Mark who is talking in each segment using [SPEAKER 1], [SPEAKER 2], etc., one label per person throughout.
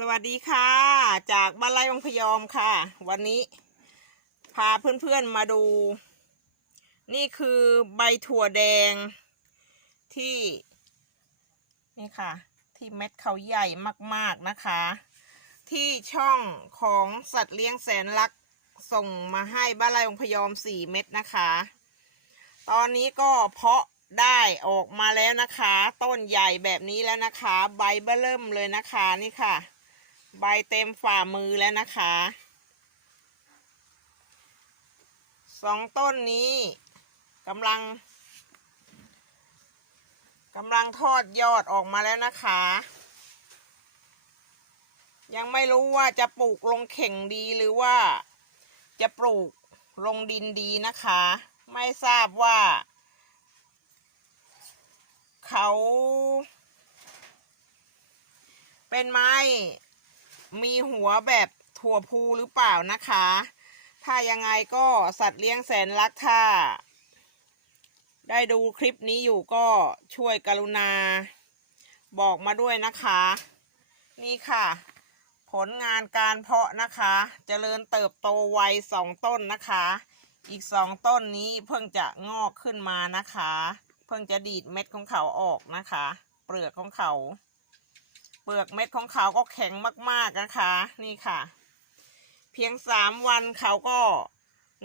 [SPEAKER 1] สวัสดีค่ะ จากบ้านไร่วังพยอมค่ะ วันนี้พาเพื่อนๆมาดู นี่คือใบถั่วแดงที่ นี่ค่ะ ที่เม็ดเขาใหญ่มากๆนะคะ ที่ช่องของสัตว์เลี้ยงแสนรักส่งมาให้บ้านไร่วังพยอมสี่เม็ดนะคะ ตอนนี้ก็เพาะได้ออกมาแล้วนะคะ ต้นใหญ่แบบนี้แล้วนะคะ ใบเบ้อเริ่มเลยนะคะนี่ค่ะ ใบเต็มฝ่ามือแล้วนะคะสองต้นนี้กำลังกำลังทอดยอดออกมาแล้วนะคะ ยังไม่รู้ว่าจะปลูกลงเข่งดีหรือว่าจะปลูกลงดินดีนะคะ ไม่ทราบว่า เขา เป็นไม้ มีหัวแบบถั่วพูหรือเปล่านะคะ ถ้ายังไงก็สัตว์เลี้ยงแสนรักถ้า ได้ดูคลิปนี้อยู่ก็ช่วยกรุณา บอกมาด้วยนะคะ นี่ค่ะ ผลงานการเพาะนะคะจเจริญเติบโตไวสองต้นนะคะ อีกสองต้นนี้เพิ่งจะงอกขึ้นมานะคะ เพิ่งจะดีดเม็ดของเขาออกนะคะ เปลือกของเขา เปลือกเม็ดของเขาก็แข็งมากๆนะคะ นี่ค่ะ เพียงสามวันเขาก็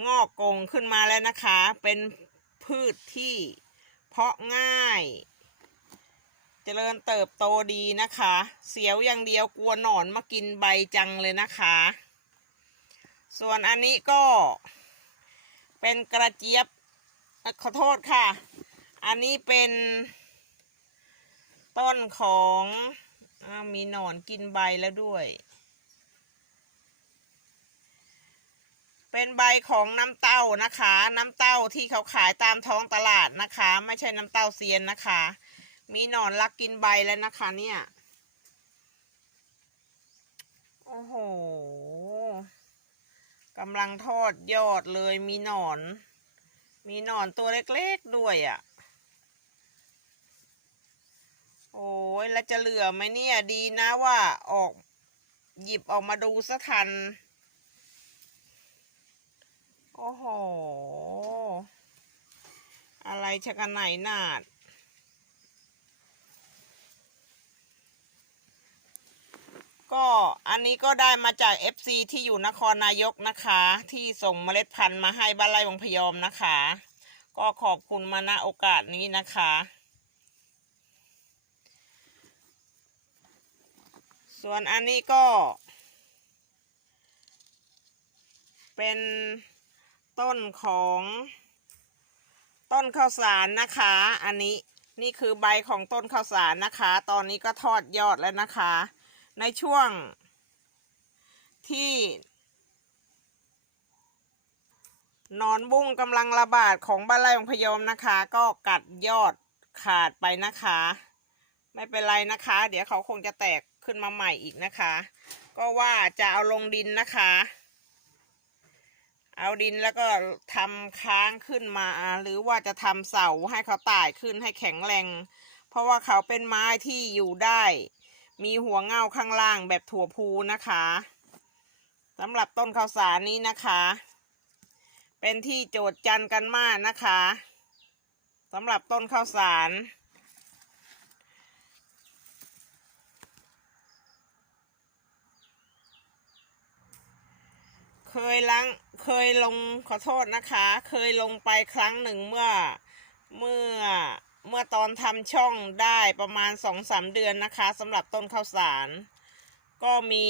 [SPEAKER 1] งอกกงขึ้นมาแล้วนะคะ เป็นพืชที่เพาะง่ายเจริญเติบโตดีนะคะ เสียวอย่างเดียวกลัวหนอนมากินใบจังเลยนะคะ ส่วนอันนี้ก็ เป็นกระเจี๊ยบ ขอโทษค่ะ อันนี้เป็นต้นของ อ้าวมีหนอนกินใบแล้วด้วย เป็นใบของน้ำเต้านะคะ น้ำเต้าที่เขาขายตามท้องตลาดนะคะ ไม่ใช่น้ำเต้าเซียนนะคะ มีหนอนลักกินใบแล้วนะคะเนี่ย โอ้โหกำลังทอดยอดเลยมีหนอน มีหนอนตัวเล็กๆด้วยอะ่ะ โอ้ยแล้วจะเหลือไหมเนี่ยดีนะว่าออกหยิบออกมาดูซะทัน โอ้โห อะไรชะกันไหนนาด ก็อันนี้ก็ได้มาจาก FC ที่อยู่นครนายกนะคะ ที่ส่งเมล็ดพันธุ์มาให้บ้านไร่วังพยอมนะคะ ก็ขอบคุณมาณโอกาสนี้นะคะ ส่วนอันนี้ก็ เป็นต้นของต้นข้าวสารนะคะ อันนี้นี่คือใบของต้นข้าวสารนะคะ ตอนนี้ก็ทอดยอดแล้วนะคะ ในช่วงที่นอนบุ้งกำลังระบาดของบ้านไร่ของพยมนะคะ ก็กัดยอดขาดไปนะคะ ไม่เป็นไรนะคะ เดี๋ยวเขาคงจะแตกขึ้นมาใหม่อีกนะคะ ก็ว่าจะเอาลงดินนะคะ เอาดินแล้วก็ทำค้างขึ้นมา หรือว่าจะทำเสาให้เขาตายขึ้นให้แข็งแรง เพราะว่าเขาเป็นไม้ที่อยู่ได้ มีหัวเง่าข้างล่างแบบถั่วพูนะคะสำหรับต้นข้าวสารนี้นะคะ เป็นที่โจทย์จันกันมากนะคะสำหรับต้นข้าวสาร เคยลังเคยลงขอโทษนะคะ เคยลงไปครั้งหนึ่งเมื่อเมื่อเมื่อตอนทำช่องได้ประมาณสองสามเดือนนะคะสำหรับต้นข้าวสาร ก็มี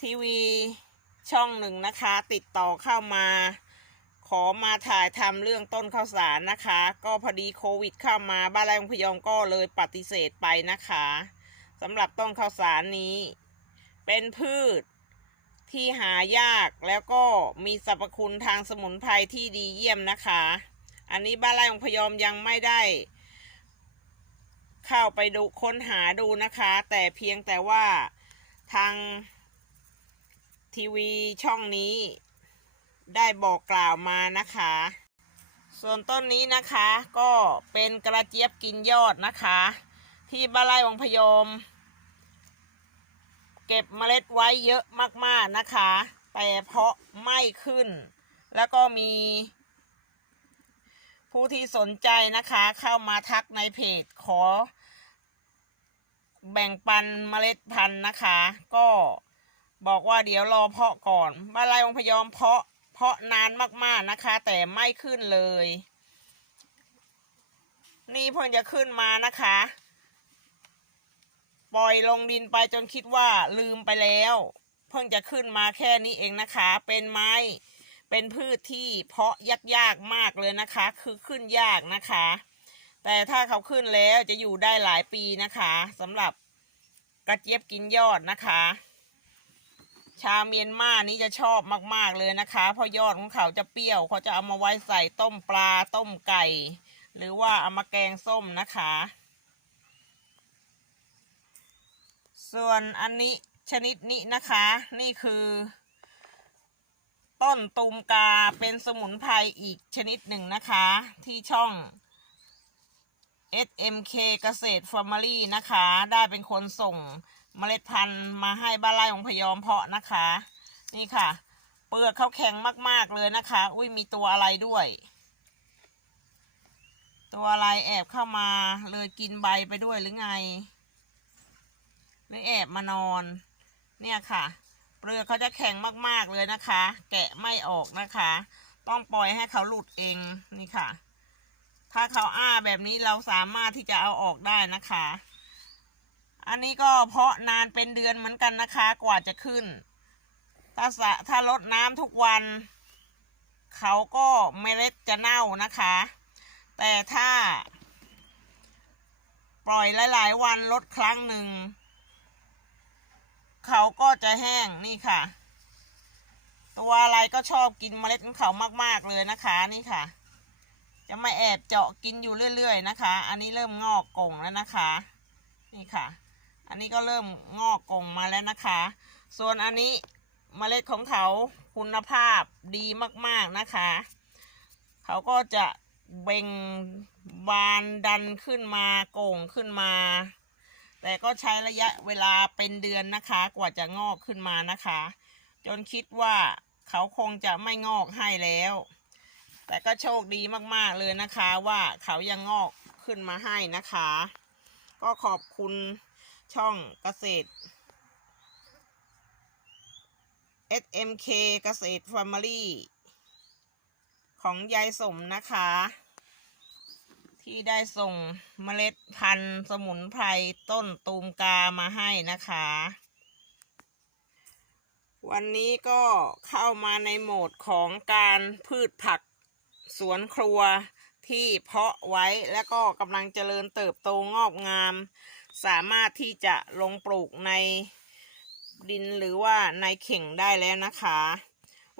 [SPEAKER 1] ทีวีช่องหนึ่งนะคะ ติดต่อเข้ามา ขอมาถ่ายทำเรื่องต้นข้าวสารนะคะ ก็พอดีโควิดเข้ามาบ้านไร่พยองก็เลยปฏิเสธไปนะคะสำหรับต้นข้าวสารนี้ เป็นพืช ที่หายากแล้วก็มีสรรพคุณทางสมุนไพรที่ดีเยี่ยมนะคะ อันนี้บ้านไร่ของพยอมยังไม่ได้ เข้าไปดูค้นหาดูนะคะ แต่เพียงแต่ว่าทางทีวีช่องนี้ได้บอกกล่าวมานะคะ ส่วนต้นนี้นะคะก็เป็นกระเจี๊ยบกินยอดนะคะ ที่บ้านไร่วังพยอม ก็บเมล็ดไว้เยอะมากๆนะคะ แต่เพาะไม่ขึ้น แล้วก็มี ผู้ที่สนใจนะคะ เข้ามาทักในเพจขอ แบ่งปันเมล็ดพันธุ์นะคะ ก็บอกว่าเดี๋ยวรอเพาะก่อนบ้านไร่องพยอมเพาะเพาะนานมากๆนะคะ แต่ไม่ขึ้นเลย นี่เพิ่งจะขึ้นมานะคะ ปล่อยลงดินไปจนคิดว่าลืมไปแล้ว เพิ่งจะขึ้นมาแค่นี้เองนะคะ เป็นไม้เป็นพืชที่เพาะยากๆมากเลยนะคะ คือขึ้นยากนะคะ แต่ถ้าเขาขึ้นแล้วจะอยู่ได้หลายปีนะคะสำหรับกระเจี๊ยบกินยอดนะคะ ชาวเมียนมานี่จะชอบมาก ๆเลยนะคะ เพราะยอดของเขาจะเปรี้ยวเขาจะเอามาไว้ใส่ต้มปลาต้มไก่ หรือว่าเอามาแกงส้มนะคะ ส่วนอันนี้ชนิดนี้นะคะ นี่คือ ต้นตูมกาเป็นสมุนไพรอีกชนิดหนึ่งนะคะ ที่ช่อง SMK เกษตร Family นะคะ ได้เป็นคนส่งเมล็ดพันธุ์มาให้บ้านไร่ของพยอมเพาะนะคะ นี่ค่ะ เปลือกเขาแข็งมากๆเลยนะคะ อุ้ยมีตัวอะไรด้วย ตัวอะไรแอบเข้ามาเลยกินใบไปด้วยหรือไง หรือแอบมานอน เนี่ยค่ะ เปลือกเขาจะแข็งมากๆเลยนะคะ แกะไม่ออกนะคะ ต้องปล่อยให้เขาหลุดเองนี่ค่ะ ถ้าเขาอ้าแบบนี้เราสามารถที่จะเอาออกได้นะคะ อันนี้ก็เพาะนานเป็นเดือนเหมือนกันนะคะ กว่าจะขึ้น ถ้าสะถ้าลดน้ำทุกวัน เขาก็เมล็ดจะเน่านะคะ แต่ถ้าปล่อยหลาย ๆ วันลดครั้งหนึ่ง เขาก็จะแห้งนี่ค่ะ ตัวอะไรก็ชอบกินเมล็ดของเขามาก ๆ เลยนะคะนี่ค่ะ จะไม่แอบเจาะกินอยู่เรื่อย ๆ นะคะ อันนี้เริ่มงอกกงแล้วนะคะ นี่ค่ะ อันนี้ก็เริ่มงอกกงมาแล้วนะคะ ส่วนอันนี้เมล็ดของเขาคุณภาพดีมาก ๆนะคะ เขาก็จะเบ่งบานดันขึ้นมาโก่งขึ้นมา แต่ก็ใช้ระยะเวลาเป็นเดือนนะคะ กว่าจะงอกขึ้นมานะคะ จนคิดว่าเขาคงจะไม่งอกให้แล้ว แต่ก็โชคดีมากๆเลยนะคะว่าเขายังงอกขึ้นมาให้นะคะ ก็ขอบคุณช่องเกษตร SMK เกษตร Family ของยายสมนะคะ ที่ได้ส่งเมล็ดพันธุ์สมุนไพรต้นตูมกามาให้นะคะ วันนี้ก็เข้ามาในโหมดของการพืชผักสวนครัวที่เพาะไว้แล้วก็กำลังเจริญเติบโตงอกงาม สามารถที่จะลงปลูกในดินหรือว่าในเข่งได้แล้วนะคะ